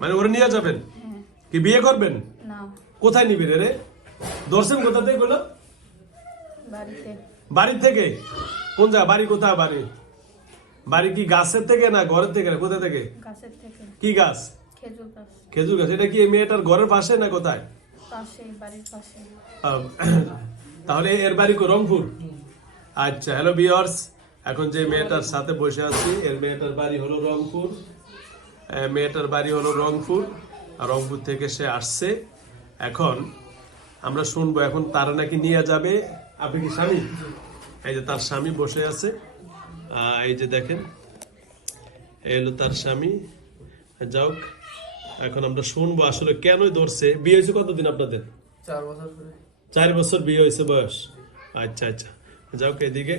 মানে ওরে নিয়ে যাবেন? হ্যাঁ। কি বিয়ে করবেন? না। কোথায় নিবেন রে দর্শন কোথা থেকে বলো বাড়ির থেকে। কোন জায়গা? বাড়ি কোথায়? বাড়ি। বাড়ি কি গাছের থেকে না ঘরের থেকে? না কোথা থেকে? কি গাছ? খেজুর গাছ। এটা কি মেয়েটার ঘরের পাশে না কোথায়? তাহলে এর বাড়ি কো রংপুর? আচ্ছা হ্যালো বিয়ার্স এখন যে মেয়েটার সাথে বসে আছি এর মেয়েটার বাড়ি হলো রংপুর। মেয়েটার বাড়ি হলো রংপুর আর রংপুর থেকে সে আসছে। এখন আমরা শুনব এখন তারা নাকি নিয়ে যাবে। আপনি কি স্বামী? এই যে তার স্বামী বসে আছে। এই যে দেখেন এই হলো তার স্বামী। যাওক এখন আমরা শুনব আসলে কেনই ধরছে। বিয়ে হয়েছে কতদিন আপনাদের? চার বছর চার বছর বিয়ে হয়েছে বয়স? আচ্ছা আচ্ছা। যাও এদিকে।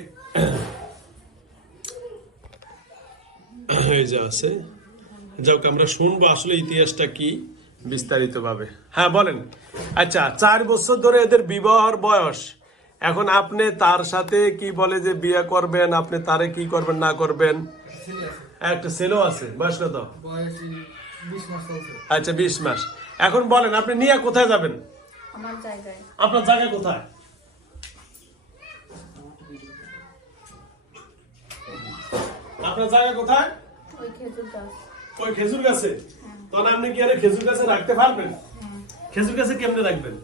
এই যে আছে। যাও আমরা শুনব আসলে ইতিহাসটা কি বিস্তারিত ভাবে হ্যাঁ বলেন। আচ্ছা চার বছর ধরে এদের বিবাহর বয়স। এখন আপনি তার সাথে কি বলে যে বিয়ে করবেন? আপনি তারে কি করবেন না করবেন? একটা ছেলেও আছে বয়স কত? আচ্ছা বিশ মাস। এখন বলেন আপনি নিয়ে কোথায় যাবেন? আপনার জায়গা কোথায়? আপনার জায়গা কোথায়? ওই খেজুর গাছ? তখন আপনি কি আরে খেজুর গাছে রাখতে পারবেন? খেজুর গাছে কেমনে রাখবেন?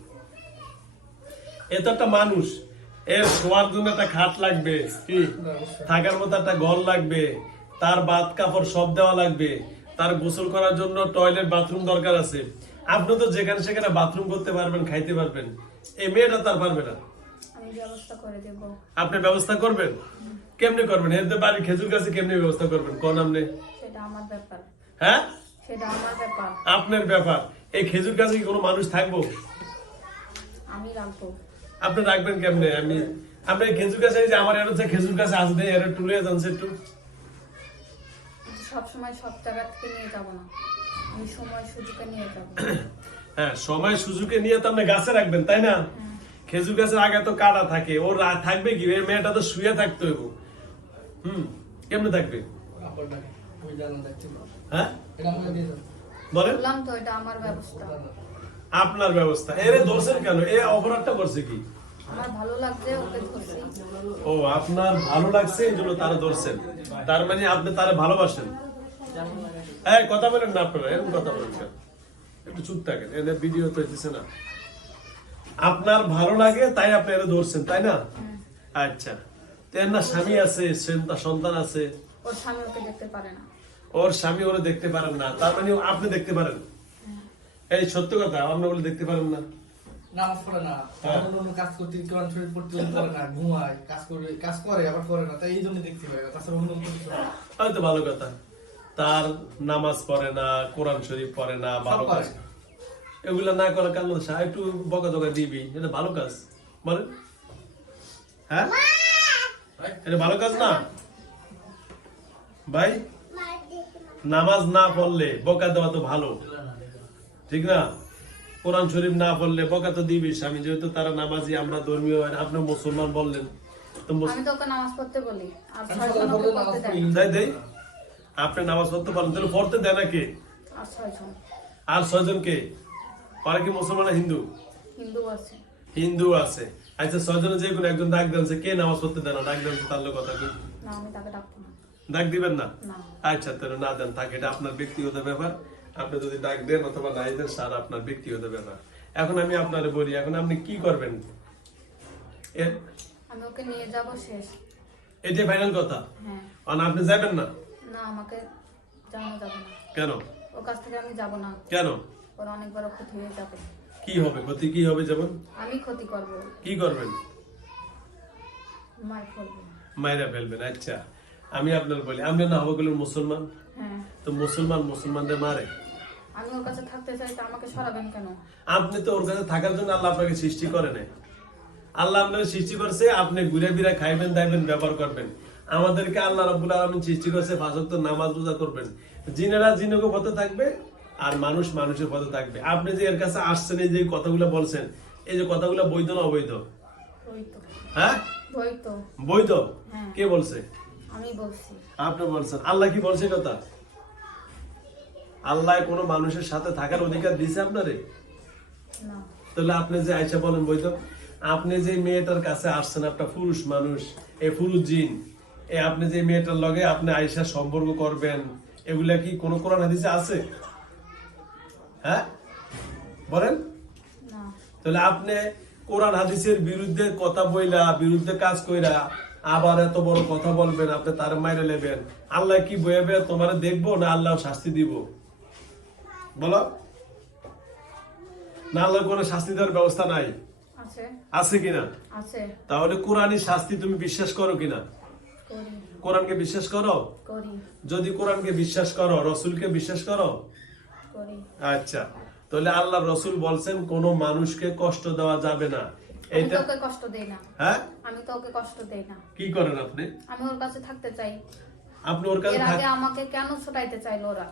এ তো একটা মানুষ। এর শোয়ার জন্য একটা খাট লাগবে কি? থাকার মতো একটা ঘর লাগবে তার বাত কাপড় সব দেওয়া লাগবে তার গোসল করার জন্য টয়লেট বাথরুম দরকার আছে। আপনি তো যেখানে সেখানে বাথরুম করতে পারবেন খাইতে পারবেন। এই মেয়েটা তার পারবে না। আপনি ব্যবস্থা করবেন? কেমনে করবেন? এতে বাড়ির খেজুর গাছে কেমনে ব্যবস্থা করবেন? কোন আপনি? সেটা আমার ব্যাপার। হ্যাঁ? সেটা আমার ব্যাপার। আপনার ব্যাপার। এই খেজুর গাছে কি কোনো মানুষ থাকব? আমি রাখব। আপনি রাখবেন কেমনে? আমি আপনি খেজুর গাছে যে আমার এর হচ্ছে খেজুর গাছে আসবে এর টুলে জানছে একটু। সব সময় সব জায়গা থেকে নিয়ে যাব না। আমি সময় সুযোগে নিয়ে যাব। হ্যাঁ সময় সুযোগে নিয়ে তো আপনি গাছে রাখবেন তাই না? খেজুর গাছের আগে তো কাটা থাকে ওর রা- থাকবে কি? এই মেয়েটা তো শুয়ে থাকতে হইব। হুম কেমনে থাকবে? ডাকে জানা দেখছি হ্যাঁ? বলেন। তো এটা আমার ব্যবস্থা। আপনার ব্যবস্থা। এরে ধরছেন কেন? এ অপরাধটা করছে কি? ও আপনার ভালো লাগছে এই জন্য তারা ধরছেন। তার মানে আপনি তারা ভালোবাসেন। হ্যাঁ কথা বলেন না আপনারা এরকম কথা বলেন কেন? একটু চুপ থাকেন এনে ভিডিও তো হইতেছে না। আপনার ভালো লাগে তাই আপনি এরা ধরছেন তাই না? আচ্ছা। তো এর না স্বামী আছে সন্তা- সন্তান আছে? ওর স্বামী ওকে দেখতে পারে না। ওর স্বামী ওরা দেখতে পারেন না তার মানে আপনি দেখতে পারেন। এই সত্য কথা আপনি বলে দেখতে পারেন না। নামাজ পড়ে না হ্যাঁ। অন্য অন্য কাজ করতে কোরআন শরীফ পড়তে করে না ঘুমায় কাজ করে কাজ করে আবার করে না তাই এই জন্য দেখতে পারে না তাছাড়া অন্য কিছু হয়তো ভালো কথা। তার নামাজ পড়ে না কোরআন শরীফ পড়ে না ভালো কাজ। এগুলা না করার কারণ একটু বকা জকা দিবি এটা ভালো কাজ। বলেন হ্যাঁ? এটা ভালো কাজ না? ভাই? নামাজ না পড়লে বকা দেওয়া তো ভালো। ঠিক না? কোরআন শরীফ না পড়লে বকা তো দিবি স্বামী। যেহেতু তারা নামাজি আমরা ধর্মীয় আপনি মুসলমান বললেন দেয় আপনি নামাজ পড়তে পারেন তাহলে পড়তে দেয় না কে? আর ছয়জন। কে? ওরা কি মুসলমান হিন্দু? হিন্দু আছে। হিন্দু আচ্ছা ছয়জনে যে কোনো একজন ডাক দেন কে নামাজ পড়তে দেন না? ডাক দেন তার লোক কথা কি? না আমি তাকে ডাকবো না। ডাক দিবেন না? না। আচ্ছা তাহলে না দেন থাকে এটা আপনার ব্যক্তিগত ব্যাপার। আপনি যদি ডাক দেন অথবা নাই দেন স্যার আপনার ব্যক্তিগত ব্যাপার। এখন আমি আপনারে বলি এখন আপনি কি করবেন? আমি ওকে নিয়ে যাব শেষ। এটাই ফাইনাল কথা? হ্যাঁ। আর আপনি যাবেন না? না আমাকে জানানো যাবে না। কেন? ওর কাছ থেকে আমি যাব না। কেন? ওর অনেক বড় ক্ষতি হয়ে যাবে। কি হবে? ক্ষতি কি হবে যেমন? আমি ক্ষতি করব। কি করবেন? মার করব মায়েরা ফেলবেন আচ্ছা। আমি আপনার বলি আমি না হব গেলেন মুসলমান। হ্যাঁ। তো মুসলমান মুসলমানদের মারে। আমি ওর কাছে থাকতে চাই তা আমাকে সরাবেন কেন? আপনি তো ওর কাছে থাকার জন্য আল্লাহ আপনাকে সৃষ্টি করে নাই। আল্লাহ আপনাকে সৃষ্টি করছে আপনি ঘুরে ফিরে খাইবেন দাইবেন ব্যবহার করবেন। আমাদেরকে আল্লাহ রাব্বুল আলামিন সৃষ্টি করছে ফাঁসক্ত নামাজ রোজা করবেন। জিনেরা জিনকে পথে থাকবে আর মানুষ মানুষের পথে থাকবে। আপনি যে এর কাছে আসছেন এই যে কথাগুলো বলছেন এই যে কথাগুলো বৈধ না অবৈধ? হ্যাঁ? তো বৈধ? হ্যাঁ। কে বলছে? আমি বলছি। আপনি বলছেন। আল্লাহ কি বলছে কথা? আল্লাহ কোনো মানুষের সাথে থাকার অধিকার দিছে আপনারে? তাহলে আপনি যে আইসা বলেন বৈধ আপনি যে মেয়েটার কাছে আসছেন একটা পুরুষ মানুষ এ পুরুষ জিন এ আপনি যে মেয়েটার লগে আপনি আইসা সম্পর্ক করবেন এগুলা কি কোন কোরআন হাদিসে আছে? হ্যাঁ? বলেন। তাহলে আপনি কোরআন হাদিসের বিরুদ্ধে কথা বইলা বিরুদ্ধে কাজ কইরা আবার এত বড় কথা বলবেন আপনি তার মাইরে নেবেন। আল্লাহ কি বইবে তোমার দেখব না আল্লাহ শাস্তি দিব? বলো। না আল্লাহ কোনো শাস্তি দেওয়ার ব্যবস্থা নাই? আছে। কিনা? তাহলে কোরআনী শাস্তি তুমি বিশ্বাস করো কিনা? করি। কোরআনকে বিশ্বাস করো? করি। যদি কোরআনকে বিশ্বাস করো রসুলকে বিশ্বাস করো? আচ্ছা। তাহলে আল্লাহ রসুল বলছেন কোনো মানুষকে কষ্ট দেওয়া যাবে না। আমি এটা তোকে কষ্ট দেই না। হ্যাঁ? আমি তো ওকে কষ্ট দেই না। কি করেন আপনি? আমি ওর কাছে থাকতে চাই। আপনি ওর কাছে এর আগে আমাকে কেন ছুটাইতে চাইলো ওরা?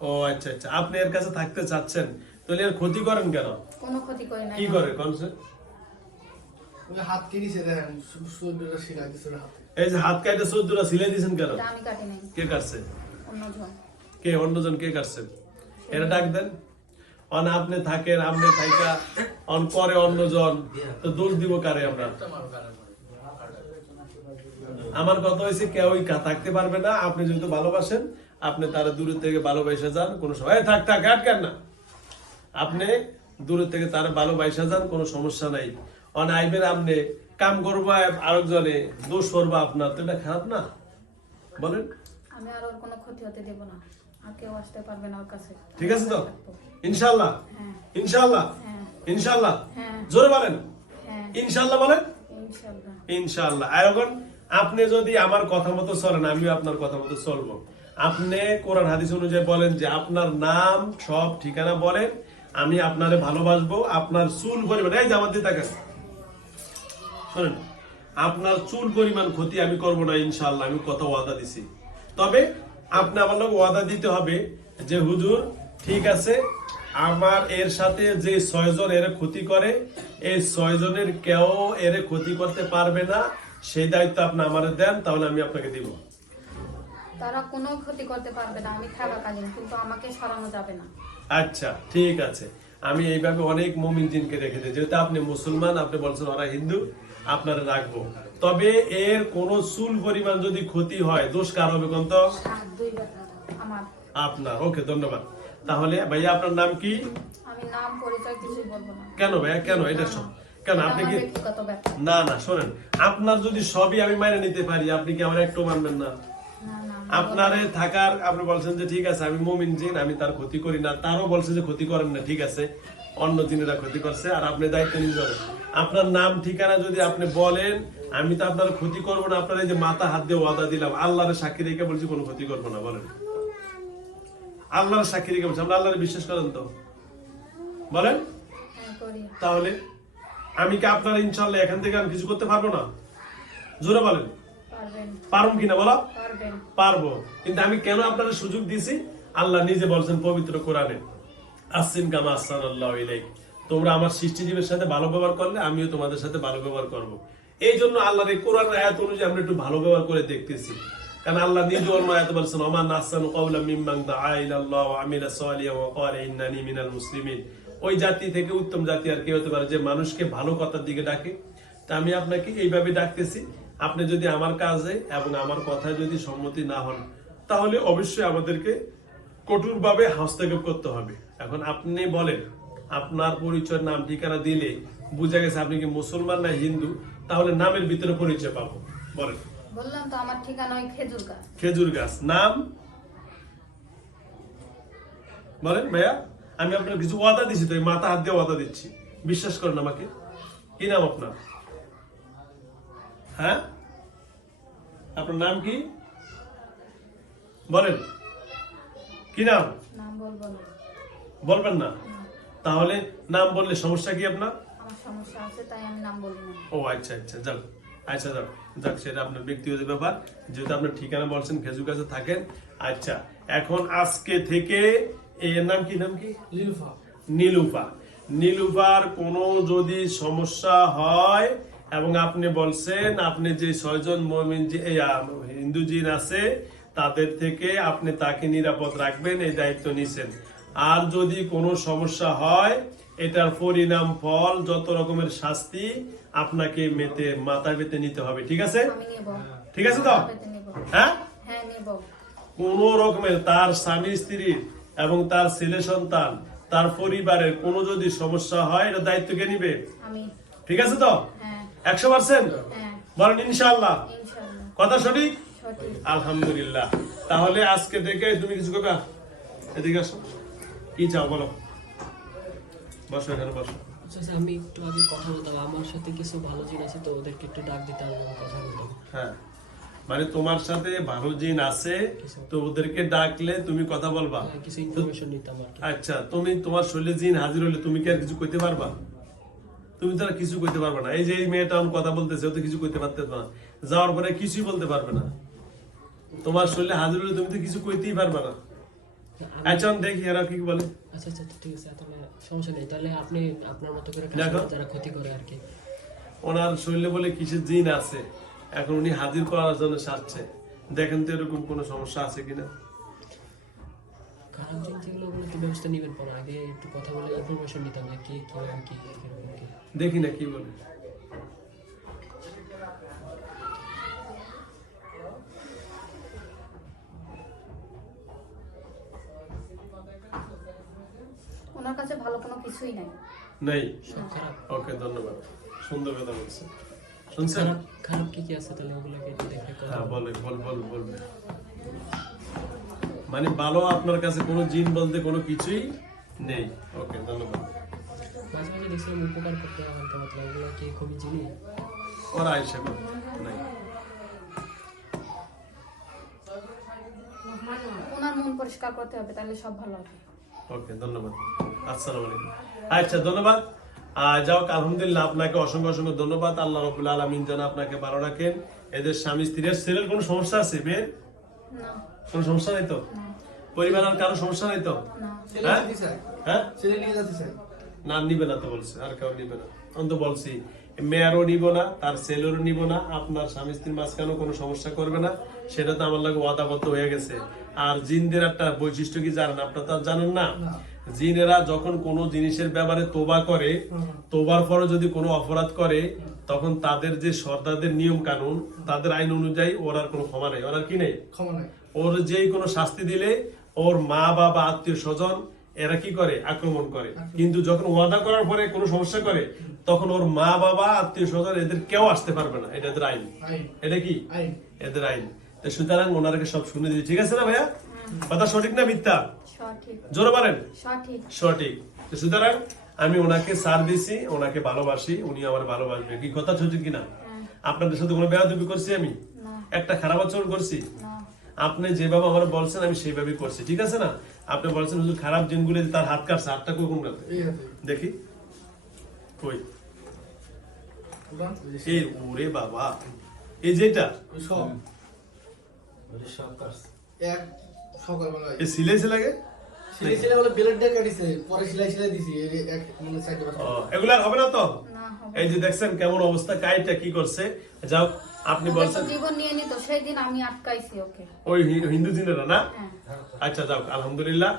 ও আচ্ছা আচ্ছা। আপনি এর কাছে থাকতে চাচ্ছেন তাহলে এর ক্ষতি করেন কেন? কোনো ক্ষতি করে না কি করে কনসে ওই যে হাত কেটেছে দেখেন সূর্যটা শিলা দিছে হাতে। এই যে হাত কাটে সিলাই কেন? আমি কাটি নাই। কে কাটছে? অন্যজন। কে অন্যজন কে কাটছে? এরা ডাক দেন। অন আপনি থাকেন আপনি থাইকা অন করে অন্যজন তো দোষ দিব কারে আমরা? আমার কথা হয়েছে কেউই কা- থাকতে পারবে না আপনি যেহেতু ভালোবাসেন আপনি তারা দূরের থেকে ভালোবাসা যান কোনো সময় থাক থাক আটকেন না। আপনি দূরের থেকে তারা ভালোবাসা যান কোনো সমস্যা নাই। অন আইবেন আপনি কাম করব আরেকজনে দোষ করব আপনার। তো এটা খারাপ না? বলেন। আমি আর ওর কোনো ক্ষতি হতে দেব না। আর কেউ আসতে পারবে না ওর কাছে। ঠিক আছে তো? ইনশাল্লাহ হ্যাঁ। ইনশাল্লাহ হ্যাঁ। ইনশাল্লাহ হ্যাঁ। জোরে বলেন। ইনশাল্লাহ বলেন? ইনশাল্লাহ আর এখন আপনি যদি আমার কথা মতো চলেন আমিও আপনার কথা মতো চলবো। আপনি কোরআন হাদিস অনুযায়ী বলেন যে আপনার নাম সব ঠিকানা বলেন আমি আপনারে ভালোবাসবো আপনার চুল পরিমাণ এই আমার দিয়ে তাকান। শোনেন আপনার চুল পরিমাণ ক্ষতি আমি করব না ইনশাল্লাহ আমি কথা ওয়াদা দিছি। তবে আপনি আমার লোক ওয়াদা দিতে হবে যে হুজুর ঠিক আছে? আমার এর সাথে যে ছয়জন এর ক্ষতি করে এই ছয়জনের কেউ এর ক্ষতি করতে পারবে না। সেই দায়িত্ব আপনি আমার দেন তাহলে আমি আপনাকে দিব। তারা কোনো ক্ষতি করতে পারবে না আমি থাকাকালীন কিন্তু আমাকে সরানো যাবে না। আচ্ছা ঠিক আছে। আমি এইভাবে অনেক মমিন জিনকে রেখে দিই। যেহেতু আপনি মুসলমান আপনি বলছেন ওরা হিন্দু আপনারা রাখব। তবে এর কোন চুল পরিমাণ যদি ক্ষতি হয় দোষ কার হবে কোন তো? আপনার। ওকে ধন্যবাদ। তাহলে ভাইয়া আপনার নাম কি? আমি নাম পরিচয় কিছুই বলব না। কেন ভাইয়া? কেন? এটা সব কেন আপনি কি না না শোনেন। আপনার যদি সবই আমি মাইনে নিতে পারি আপনি কি আমার একটু মানবেন না? আপনারে থাকার আপনি বলছেন যে ঠিক আছে আমি মমিন জিন আমি তার ক্ষতি করি না। তারও বলছে যে ক্ষতি করেন না ঠিক আছে। অন্য জিনেরা ক্ষতি করছে আর আপনি দায়িত্ব নিয়ে যাবেন। আপনার নাম ঠিকানা যদি আপনি বলেন আমি তো আপনার ক্ষতি করব না। আপনার এই যে মাথা হাত দিয়ে ওয়াদা দিলাম আল্লাহর সাক্ষী রেখে বলছি কোনো ক্ষতি করব না বলেন। আল্লাহর সাক্ষী রেখে বলছি আমরা আল্লাহর বিশ্বাস করেন তো? বলেন। হ্যাঁ তাহলে আমি কি আপনার ইনশাল্লাহ এখান থেকে আমি কিছু করতে পারব না? জোরে বলেন। পারুম কিনা বলো? পারব। কিন্তু আমি কেন আপনাদের সুযোগ দিছি? আল্লাহ নিজে বলছেন পবিত্র কোরআনে আসিন কামা আসান আল্লাহ তোমরা আমার সৃষ্টিজীবের সাথে ভালো ব্যবহার করলে আমিও তোমাদের সাথে ভালো ব্যবহার করব। এই জন্য আল্লাহর এই কোরআন আয়াত অনুযায়ী আমরা একটু ভালো ব্যবহার করে দেখতেছি। কারণ আল্লাহ নিজে অন্য আয়াত বলছেন ওমান আসান কওলা মিম্মান দাআ ইলা আল্লাহ ওয়া আমিলা সালিহান ওয়া ইন্নানি মিনাল মুসলিমিন ওই জাতি থেকে উত্তম জাতি আর কে হতে পারে যে মানুষকে ভালো কথার দিকে ডাকে। তা আমি আপনাকে এইভাবে ডাকতেছি, আপনি যদি আমার কাজে এবং আমার কথায় যদি সম্মতি না হন, তাহলে অবশ্যই আমাদেরকে কঠোরভাবে হস্তক্ষেপ করতে হবে। এখন আপনি বলেন, আপনার পরিচয় নাম, ঠিকানা দিলে বোঝা গেছে আপনি কি মুসলমান না হিন্দু, তাহলে নামের ভিতরে পরিচয় পাবো। বলেন। বললাম তো আমার ঠিকানা ওই খেজুর গাছ। খেজুর গাছ। নাম? বলেন ভাইয়া আমি আপনার কিছু ওয়াদা দিচ্ছি তো মাথা হাত দিয়ে ওয়াদা দিচ্ছি। বিশ্বাস করেন আমাকে। কি নাম আপনার? হ্যাঁ? আপনার নাম কি? বলেন। কি নাম? নাম বলব না। বলবেন না? তাহলে নাম বললে সমস্যা কি আপনার? আমার সমস্যা আছে তাই আমি নাম বলব না। ও আচ্ছা আচ্ছা যাক। আচ্ছা যাক। যাক সেটা আপনার ব্যক্তিগত ব্যাপার। যেহেতু আপনার ঠিকানা বলছেন খেজুর কাছে থাকেন। আচ্ছা এখন আজকে থেকে এর নাম কি নাম কি? লিলুফা নীলুফা। নীলুফার কোনো যদি সমস্যা হয় এবং আপনি বলছেন আপনি যে ছয়জন মমিন যে হিন্দু জিন আছে তাদের থেকে আপনি তাকে নিরাপদ রাখবেন এই দায়িত্ব নিছেন। আর যদি কোনো সমস্যা হয় এটার পরিণাম ফল যত রকমের শাস্তি আপনাকে মেতে মাথা পেতে নিতে হবে ঠিক আছে? ঠিক আছে তো? হ্যাঁ? হ্যাঁ নেব। কোন রকমের তার স্বামী স্ত্রী এবং তার ছেলে সন্তান তার পরিবারের কোনো যদি সমস্যা হয় এটা দায়িত্ব কে নিবে? ঠিক আছে তো? হ্যাঁ। একশো পার্সেন্ট? হ্যাঁ। বলেন ইনশাল্লাহ ইনশাআল্লাহ। কথা সঠিক? সঠিক। আলহামদুলিল্লাহ। তাহলে আজকে থেকে তুমি কিছু করবা? এদিকে আসো। কি চাও বলো? বসো এখানে বসো। আচ্ছা আচ্ছা, আমি একটু আগে কথা বলতাম। আমার সাথে কিছু ভালো জিনিস আছে তো ওদেরকে একটু ডাক দিতাম এবং কথা বলতাম। হ্যাঁ। মানে তোমার সাথে ভালো জিন আছে তো ওদেরকে ডাকলে তুমি কথা বলবা? হ্যাঁ, কিছু ইনফরমেশন নিতাম আচ্ছা তুমি তোমার শরীরে জিন হাজির হলে তুমি কি আর কিছু কইতে পারবা? তুমি তো আর কিছু কইতে পারবে না। এই যে এই মেয়েটা কথা বলতেছে ও তো কিছু কইতে পারতে না। যাওয়ার পরে কিছুই বলতে পারবে না। তোমার শরীরে হাজির হলে তুমি তো কিছু কইতেই পারবে না। আচ্ছা দেখি এরা কি বলে। আচ্ছা আচ্ছা ঠিক আছে তাহলে সমস্যা নেই। তাহলে আপনি আপনার মতো করে যারা ক্ষতি করে আর কি। ওনার শরীরে বলে জিন আছে? এখন উনি হাজির করার জন্য সারছে। দেখেন তো এরকম কোনো সমস্যা আছে কিনা? খারাপ যেগুলো ওগুলো ব্যবস্থা নেবেন পর। আগে একটু কথা বলে ইনফরমেশন কি কীরকম কি। দেখি না কি বলে। কাছে ভালো কোনো কিছুই নাই। নাই? সব ওকে ধন্যবাদ। সুন্দর কথা বলছে শুনছেন? খারাপ কি কি আছে তাহলে ওগুলোকে একটু দেখে কথা হ্যাঁ বলে বল বল। বলবে মানে ভালো আপনার কাছে কোনো জিন বলতে কোনো কিছুই নেই। ওকে ধন্যবাদ। মাঝে মাঝে দেখছিলাম উপকার করতে হালকা পাতলা ওগুলো কি খুবই জিনিস ওরা হিসেবে নাই। ওনার মন পরিষ্কার করতে হবে তাহলে সব ভালো হবে। ওকে ধন্যবাদ। আসসালামু আলাইকুম। আচ্ছা ধন্যবাদ। হোক আলহামদুলিল্লাহ আপনাকে অসংখ্য অসংখ্য ধন্যবাদ। আল্লাহ রবুল আলমিন যেন আপনাকে ভালো রাখেন। এদের স্বামী স্ত্রীর ছেলের কোনো সমস্যা আছে মেয়ের? না। কোনো সমস্যা নেই তো? না। পরিবারের কারও সমস্যা নেই তো? না। হ্যাঁ? হ্যাঁ? না নিবে না তো বলছে আর কেউ নিবে না। আমি তো বলছি মেয়েরও নিব না তার ছেলেরও নিব না আপনার স্বামী স্ত্রীর মাঝখানেও কোনো সমস্যা করবে না। সেটা তো আমার লাগে ওয়াদাবদ্ধ হয়ে গেছে। আর জিনদের একটা বৈশিষ্ট্য কি জানেন? আপনার তো আর জানেন না। জিনেরা যখন কোনো জিনিসের ব্যাপারে তোবা করে তোবার পরে যদি কোনো অপরাধ করে তখন তাদের যে সর্দারদের নিয়ম কানুন তাদের আইন অনুযায়ী ওর আর কোনো ক্ষমা নেই। ওর আর কি নেই? ক্ষমা নাই। ওর যেই কোনো শাস্তি দিলে ওর মা বাবা আত্মীয় স্বজন এরা কি করে? আক্রমণ করে। কিন্তু যখন ওয়াদা করার পরে কোনো সমস্যা করে তখন ওর মা বাবা আত্মীয় স্বজন এদের কেউ আসতে পারবে না। এটা এদের আইন। এটা কি? এদের আইন। সুতরাং ওনারকে সব শুনে দিই ঠিক আছে না ভাইয়া? কথা সঠিক না মিথ্যা? জোরে পারেন সঠিক। সঠিক। সুতরাং আমি ওনাকে সার দিছি ওনাকে ভালোবাসি উনি আমার ভালোবাসবে কি কথা সঠিক কিনা? আপনাদের সাথে কোনো বেয়াদবি করছি আমি? একটা খারাপ আচরণ করছি? আপনি যেভাবে আমার বলছেন আমি সেইভাবে করছি। ঠিক আছে না? আপনি বলছেন হুজুর খারাপ জিনগুলো তার হাত কাটছে হাতটা কোন রাখবে দেখি। কই? এই ওরে বাবা। এই যেটা? সব। এক সকালবেলায় এই সিলাইছে লাগে সিলাই সিলাই বলে বেলেট কাটিছে পরে সিলাই সিলাই দিছি যে এক মানে সাইডে ও, হবে না তো? এই যে দেখছেন কেমন অবস্থা কাইটা কি করছে? যাও আপনি বলছেন জীবন নিয়ে নিত সেই দিন আমি আটকাইছি ওকে। ওই হিন্দু না? হ্যাঁ। আচ্ছা যাও আলহামদুলিল্লাহ।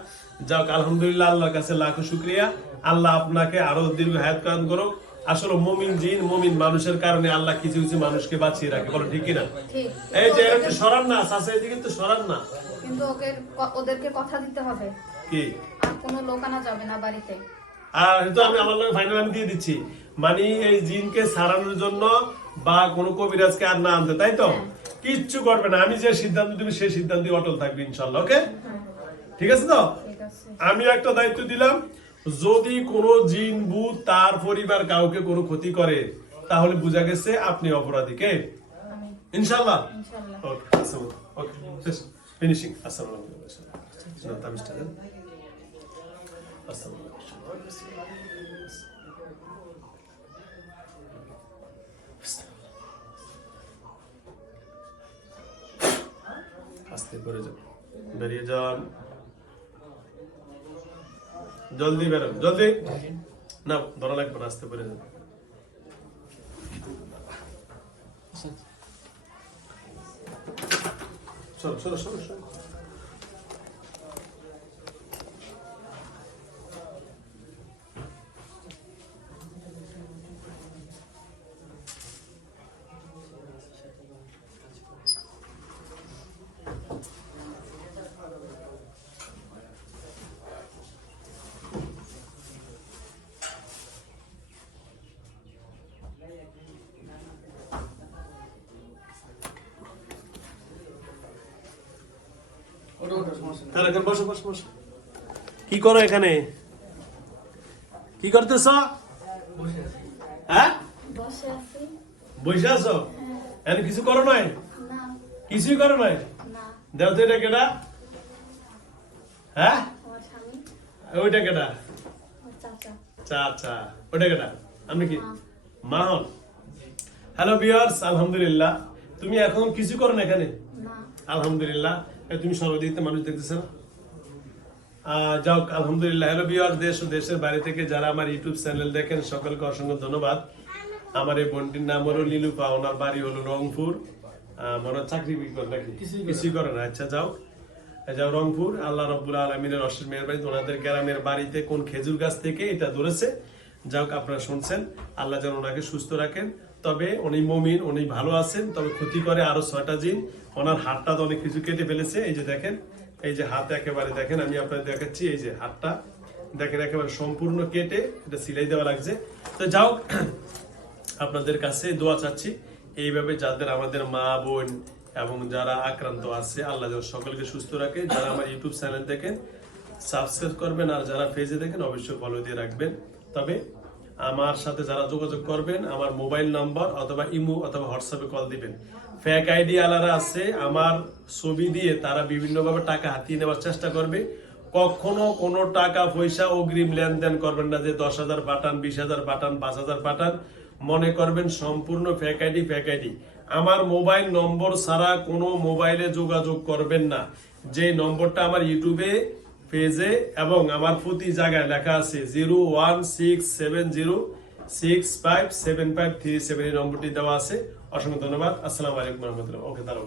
যাও আলহামদুলিল্লাহ আল্লাহর কাছে লাখো শুক্রিয়া। আল্লাহ আপনাকে আরও দীর্ঘ হায়াত কান করো আসলে মমিন জিন মমিন মানুষের কারণে আল্লাহ কিছু কিছু মানুষকে বাঁচিয়ে রাখে বলো ঠিক কিনা? এই যে এরা একটু সরান না চাষা এদিকে একটু সরান না। কিন্তু ওকে ওদেরকে কথা দিতে হবে। কি? আর কোনো লোক আনা যাবে না বাড়িতে। আর তো আমি আমার লোক ফাইনাল আমি দিয়ে দিচ্ছি। মানে এই জিনকে সারানোর জন্য বা কোনো কবিরাজকে আর না আনতে তাই তো? কিচ্ছু করবে না। আমি যে সিদ্ধান্ত দিবি সেই সিদ্ধান্তে অটল থাকবে ইনশাল্লাহ ওকে? ঠিক আছে তো? আমি একটা দায়িত্ব দিলাম যদি কোনো জিন ভূত তার পরিবার কাউকে কোনো ক্ষতি করে তাহলে বোঝা গেছে আপনি অপরাধী। কে? ইনশাল্লাহ ইনশাল্লাহ ওকে আসসালাম ওকে ফিনিশিং আসসালামু আলাইকুম। না তাবিজটা দেন আসসালামু আস্তে করে যান। বেরিয়ে যান। জলদি বেরো জলদি। না ধরা লাগবে না আসতে পারে চলো চলো সরো সরো তাহলে এখন বসো বসো বসো। কি করো এখানে? কি করতেছ? বসে হ্যাঁ? বসে আছো? এখন কিছু করো নাই? কিছুই করো নাই? না দেও তো এটা কেটা হ্যাঁ? ওইটা কেটা আমার আচ্ছা ওটা কেটা আপনি কি হ্যালো বিয়ার্স আলহামদুলিল্লাহ। তুমি এখন কিছু করো না এখানে? আলহামদুলিল্লাহ। তুমি সর্বদিকতে মানুষ দেখতেছো না। যাও আলহামদুলিল্লাহ। হ্যালো দেশ ও দেশের বাইরে থেকে যারা আমার ইউটিউব চ্যানেল দেখেন সকলকে অসংখ্য ধন্যবাদ। আমার এই বোনটির নাম হলো লিলুপা ওনার বাড়ি হলো রংপুর। মনে চাকরি করে নাকি? কিছুই করে না। আচ্ছা যাও যাও রংপুর আল্লাহ রব্বুল আলমিনের অশেষ মেহরবানি। ওনাদের গ্রামের বাড়িতে কোন খেজুর গাছ থেকে এটা ধরেছে? যাও আপনারা শুনছেন। আল্লাহ যেন ওনাকে সুস্থ রাখেন। তবে উনি মমিন, উনি ভালো আছেন, তবে ক্ষতি করে আরও ছয়টা জিন। ওনার হাতটা তো অনেক কিছু কেটে ফেলেছে। এই যে দেখেন, এই যে হাত একেবারে দেখেন, আমি আপনাদের দেখাচ্ছি এই যে হাতটা। দেখেন, একেবারে সম্পূর্ণ কেটে এটা সিলাই দেওয়া লাগছে। তো যাও আপনাদের কাছে দোয়া চাচ্ছি, এইভাবে যাদের আমাদের মা বোন এবং যারা আক্রান্ত আছে, আল্লাহ যেন সকলকে সুস্থ রাখে। যারা আমার ইউটিউব চ্যানেল দেখেন, সাবস্ক্রাইব করবেন, আর যারা পেজে দেখেন, অবশ্যই ফলো দিয়ে রাখবেন। তবে আমার সাথে যারা যোগাযোগ করবেন, আমার মোবাইল নাম্বার অথবা ইমো অথবা হোয়াটসঅ্যাপে কল দিবেন। ফেক আইডি আলারা আছে, আমার ছবি দিয়ে তারা বিভিন্নভাবে টাকা হাতিয়ে নেওয়ার চেষ্টা করবে। কখনো কোনো টাকা, পয়সা অগ্রিম লেনদেন করবেন না যে দশ হাজার পাঠান, বিশ হাজার পাঠান, পাঁচ হাজার পাঠান। মনে করবেন সম্পূর্ণ ফেক আইডি ফেক আইডি আমার মোবাইল নম্বর ছাড়া কোনো মোবাইলে যোগাযোগ করবেন না। যে নম্বরটা আমার ইউটিউবে পেজে এবং আমার প্রতি জায়গায় লেখা আছে zero one six seven zero six five seven five three seven এই নম্বরটি দেওয়া আছে। অসংখ্য ধন্যবাদ। আসসালামু আলাইকুম রহমতুল্লাহ। ওকে তারা